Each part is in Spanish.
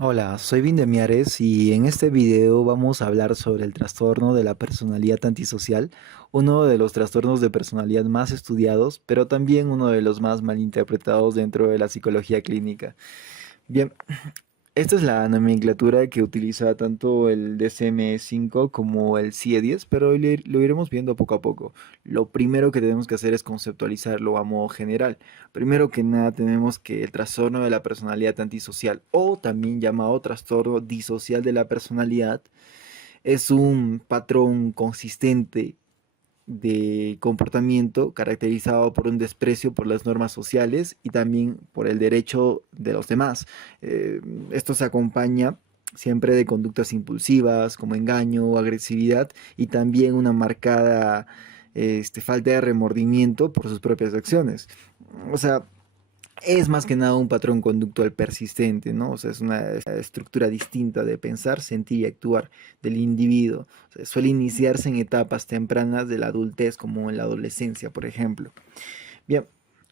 Hola, soy Vindemiares y en este video vamos a hablar sobre el trastorno de la personalidad antisocial, uno de los trastornos de personalidad más estudiados, pero también uno de los más malinterpretados dentro de la psicología clínica. Bien, esta es la nomenclatura que utiliza tanto el DSM-5 como el CIE-10, pero hoy lo iremos viendo poco a poco. Lo primero que tenemos que hacer es conceptualizarlo a modo general. Primero que nada tenemos que el trastorno de la personalidad antisocial, o también llamado trastorno disocial de la personalidad, es un patrón consistente de comportamiento caracterizado por un desprecio por las normas sociales y también por el derecho de los demás. Eh, Esto se acompaña siempre de conductas impulsivas como engaño o agresividad y también una marcada falta de remordimiento por sus propias acciones. O sea, es más que nada un patrón conductual persistente, ¿no? O sea, es una estructura distinta de pensar, sentir y actuar del individuo. O sea, suele iniciarse en etapas tempranas de la adultez, como en la adolescencia, por ejemplo. Bien,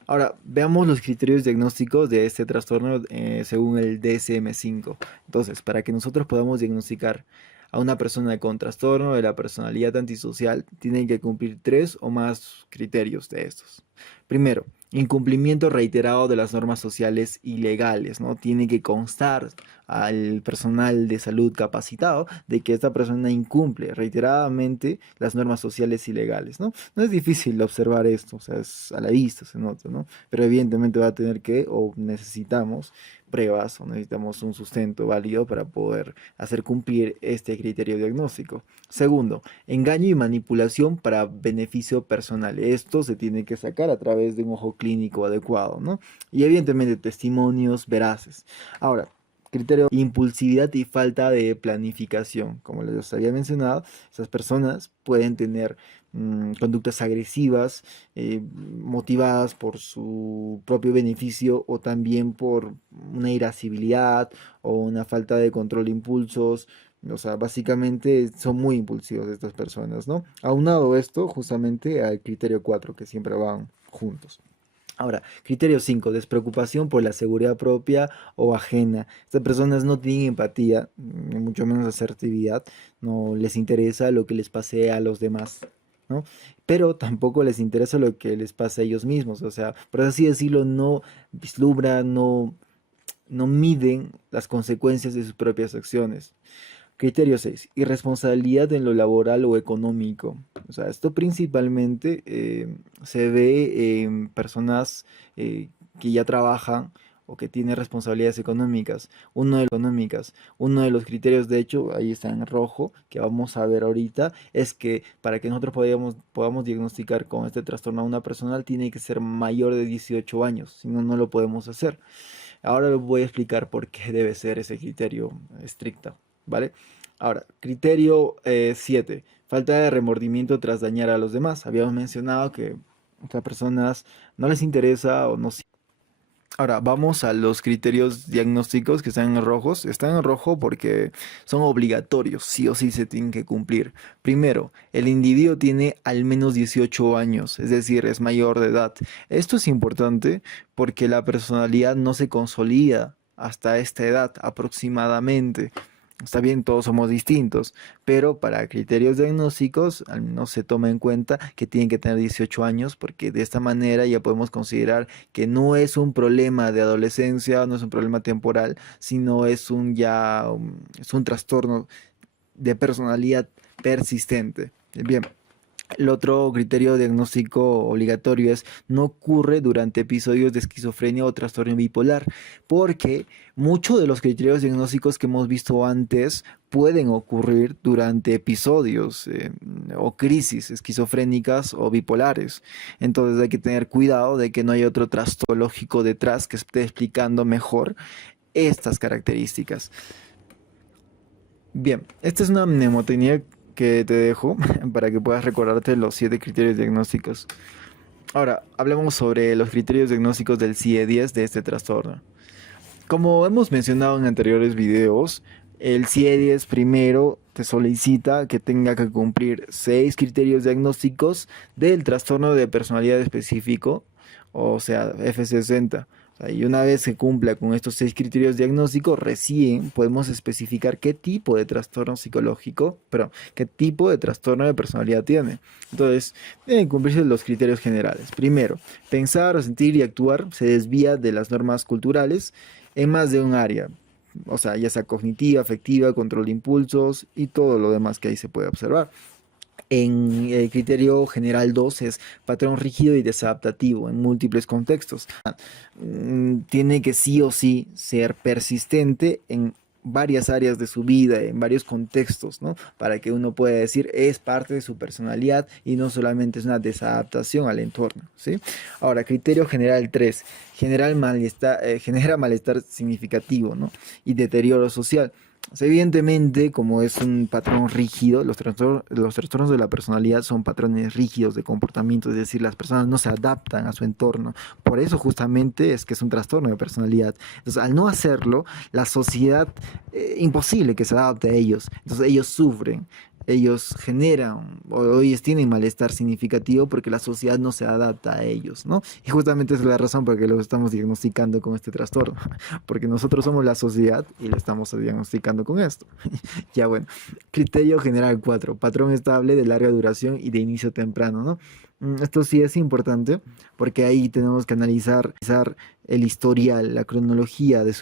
ahora veamos los criterios diagnósticos de este trastorno según el DSM-5. Entonces, para que nosotros podamos diagnosticar a una persona con trastorno de la personalidad antisocial, tienen que cumplir tres o más criterios de estos. Primero, incumplimiento reiterado de las normas sociales y legales, ¿no? Tiene que constar al personal de salud capacitado de que esta persona incumple reiteradamente las normas sociales y legales, ¿no? No es difícil observar esto, o sea, es a la vista, se nota, ¿no? Pero evidentemente va a tener que, o necesitamos pruebas, o necesitamos un sustento válido para poder hacer cumplir este criterio diagnóstico. Segundo, engaño y manipulación para beneficio personal. Esto se tiene que sacar a través de un ojo clínico adecuado, ¿no? Y evidentemente testimonios veraces. Ahora, criterio impulsividad y falta de planificación. Como les había mencionado, esas personas pueden tener conductas agresivas, motivadas por su propio beneficio o también por una irascibilidad o una falta de control de impulsos. O sea, básicamente son muy impulsivos estas personas, ¿no? Aunado esto justamente al criterio 4 que siempre van juntos. Ahora, criterio 5, despreocupación por la seguridad propia o ajena. Estas personas no tienen empatía, mucho menos asertividad, no les interesa lo que les pase a los demás, ¿no? Pero tampoco les interesa lo que les pase a ellos mismos, o sea, por así decirlo, no vislumbran, no miden las consecuencias de sus propias acciones. Criterio 6, irresponsabilidad en lo laboral o económico. O sea, esto principalmente se ve en personas que ya trabajan o que tienen responsabilidades económicas. Uno de los criterios, de hecho, ahí está en rojo, que vamos a ver ahorita, es que para que nosotros podamos diagnosticar con este trastorno a una persona, tiene que ser mayor de 18 años, si no, no lo podemos hacer. Ahora les voy a explicar por qué debe ser ese criterio estricto, ¿vale? Ahora, criterio 7. Falta de remordimiento tras dañar a los demás. Habíamos mencionado que a estas personas no les interesa o no. Ahora, vamos a los criterios diagnósticos que están en rojos. Están en rojo porque son obligatorios, sí o sí se tienen que cumplir. Primero, el individuo tiene al menos 18 años, es decir, es mayor de edad. Esto es importante porque la personalidad no se consolida hasta esta edad aproximadamente. Está bien, todos somos distintos, pero para criterios diagnósticos al menos se toma en cuenta que tienen que tener 18 años porque de esta manera ya podemos considerar que no es un problema de adolescencia, no es un problema temporal, sino es un trastorno de personalidad persistente. Bien. El otro criterio diagnóstico obligatorio es no ocurre durante episodios de esquizofrenia o trastorno bipolar, porque muchos de los criterios diagnósticos que hemos visto antes pueden ocurrir durante episodios o crisis esquizofrénicas o bipolares. Entonces hay que tener cuidado de que no haya otro trastorno lógico detrás que esté explicando mejor estas características. Bien, esta es una mnemotécnica que te dejo para que puedas recordarte los 7 criterios diagnósticos. Ahora, hablemos sobre los criterios diagnósticos del CIE-10 de este trastorno. Como hemos mencionado en anteriores videos, el CIE-10 primero te solicita que tenga que cumplir 6 criterios diagnósticos del trastorno de personalidad específico, o sea, F60. Y una vez que cumpla con estos 6 criterios diagnósticos, recién podemos especificar qué tipo de trastorno psicológico, pero qué tipo de trastorno de personalidad tiene. Entonces, deben cumplirse los criterios generales. Primero, pensar, sentir y actuar se desvía de las normas culturales en más de un área. O sea, ya sea cognitiva, afectiva, control de impulsos y todo lo demás que ahí se puede observar. En el criterio general 2 es patrón rígido y desadaptativo en múltiples contextos. Tiene que sí o sí ser persistente en varias áreas de su vida, en varios contextos, ¿no? Para que uno pueda decir es parte de su personalidad y no solamente es una desadaptación al entorno, ¿sí? Ahora, criterio general 3 genera malestar significativo, ¿no? Y deterioro social. O sea, evidentemente, como es un patrón rígido, los trastornos de la personalidad son patrones rígidos de comportamiento, es decir, las personas no se adaptan a su entorno. Por eso justamente es que es un trastorno de personalidad. Entonces, al no hacerlo, la sociedad, imposible que se adapte a ellos. Entonces, ellos sufren. Ellos generan o ellos tienen malestar significativo porque la sociedad no se adapta a ellos, ¿no? Y justamente esa es la razón por la que los estamos diagnosticando con este trastorno, porque nosotros somos la sociedad y lo estamos diagnosticando con esto. Ya bueno, criterio general 4, patrón estable de larga duración y de inicio temprano, ¿no? Esto sí es importante porque ahí tenemos que analizar el historial, la cronología de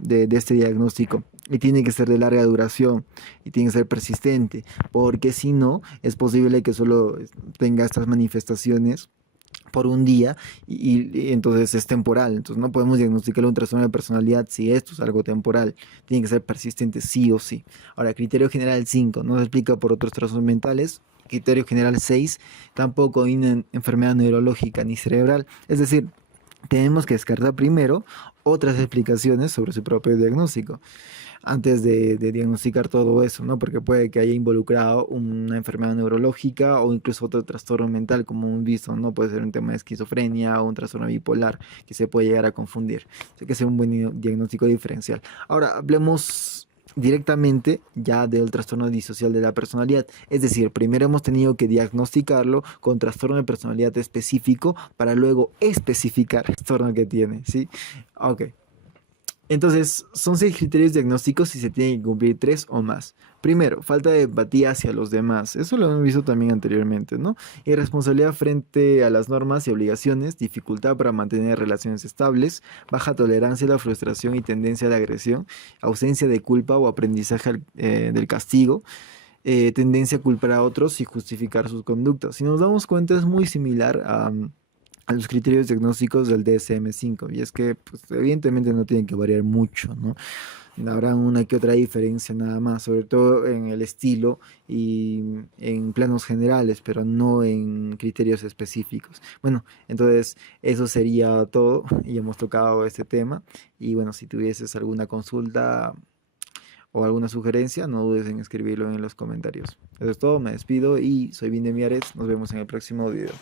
de este diagnóstico. Y tiene que ser de larga duración y tiene que ser persistente, porque si no, es posible que solo tenga estas manifestaciones por un día y entonces es temporal. Entonces no podemos diagnosticar un trastorno de personalidad si esto es algo temporal. Tiene que ser persistente sí o sí. Ahora, criterio general 5 no se explica por otros trastornos mentales. Criterio general 6 tampoco hay una enfermedad neurológica ni cerebral. Es decir, tenemos que descartar primero otras explicaciones sobre su propio diagnóstico antes de diagnosticar todo eso, ¿no? Porque puede que haya involucrado una enfermedad neurológica o incluso otro trastorno mental, como un visto, ¿no? Puede ser un tema de esquizofrenia o un trastorno bipolar que se puede llegar a confundir. Así que es un buen diagnóstico diferencial. Ahora, hablemos directamente ya del trastorno disocial de la personalidad. Es decir, primero hemos tenido que diagnosticarlo con trastorno de personalidad específico para luego especificar el trastorno que tiene, ¿sí? Ok. Entonces, son 6 criterios diagnósticos y se tienen que cumplir 3 o más. Primero, falta de empatía hacia los demás. Eso lo hemos visto también anteriormente, ¿no? Irresponsabilidad frente a las normas y obligaciones, dificultad para mantener relaciones estables, baja tolerancia a la frustración y tendencia a la agresión, ausencia de culpa o aprendizaje del castigo, tendencia a culpar a otros y justificar sus conductas. Si nos damos cuenta, es muy similar a los criterios diagnósticos del DSM-5 y es que pues, evidentemente no tienen que variar mucho, ¿no? Habrá una que otra diferencia nada más, sobre todo en el estilo y en planos generales, pero no en criterios específicos. Bueno, entonces eso sería todo y hemos tocado este tema y bueno, si tuvieses alguna consulta o alguna sugerencia, no dudes en escribirlo en los comentarios. Eso es todo, me despido y soy Vinde Miares, nos vemos en el próximo video.